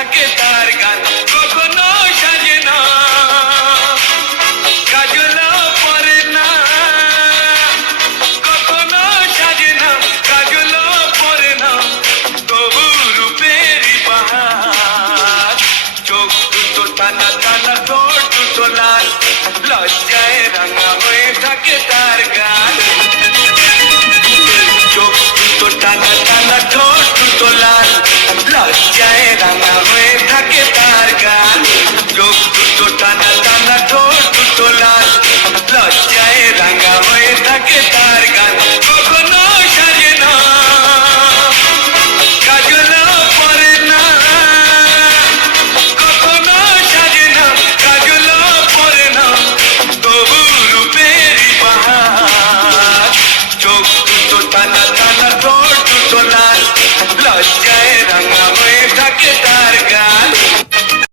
থাকে তার গান কখনো সাজে না, কাজলও পরে না, কখনো সাজে না, কাজলও পরে না, তবু রূপেরই বাহার। চোখ দুটো টানা টানা, ঠোঁট দুটো লাল, লজ্জায়